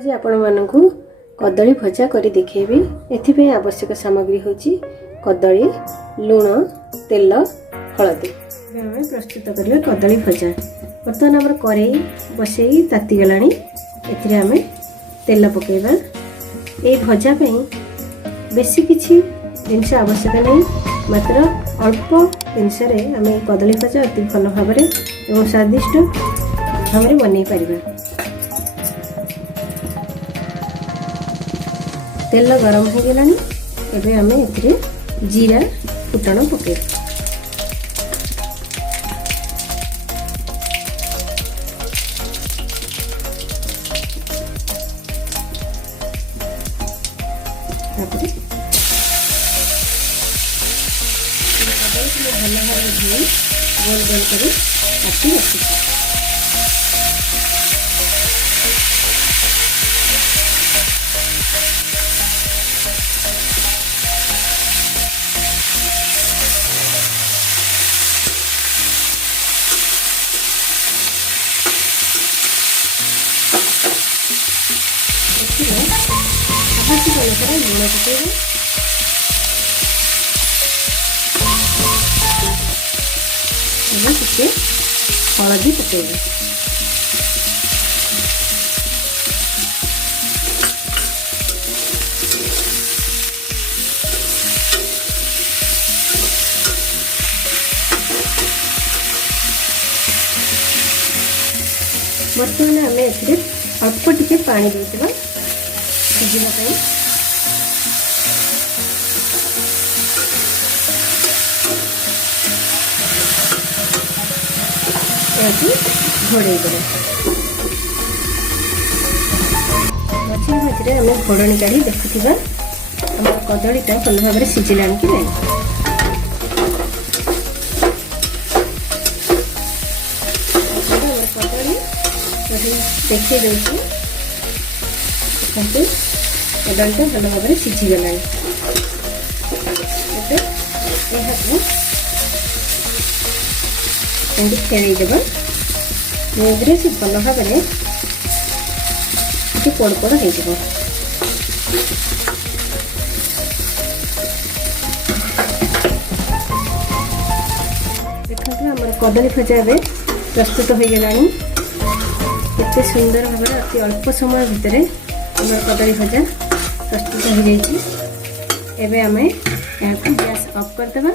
आज आपण मानकु कदली भजा करी देखेबी। एथिपे आवश्यक सामग्री होची कदली, लूण, तेल, हळदी। हमें प्रस्तुत करिवे कदली भजा। बर्तमान हमर करेई बसेई ताती गलानी। एथिरे हमें तेल पकेइबा। ए भजा पे बेसी किछि जिनस आवश्यक नहीं, मात्र अल्प जिनस रे हमें कदली भजा अति भल भाव एवं स्वादिष्ट भाव बनै परिबा। तेल गरम हो गलानी। एबे हमें एथिरे जीरा फुटण पके भल भाव धोई गोल गोल कर काटी रखी। लूण पकेबे। टिके हलदी पकेबे। बर्तमान आम ए अल्प टिके पानी देवा सिझा। घोड़े मझे मझे आम घोड़नी काढ़ी देखुवा आम कदलीटा भल भाव सिझिला कि नहीं। कदली देखी दूसरी कदलीटा भल भाव सिझीगला। खेदेबा धीरे से भल भाव पोड़ पोड़ हो। देखो आम कदली भजा प्रस्तुत हो गला। केते सुंदर भाव अति अल्प समय भितर आम कदली भजा प्रस्तुत हो जाए। एबे आमे गैस ऑफ कर देबा।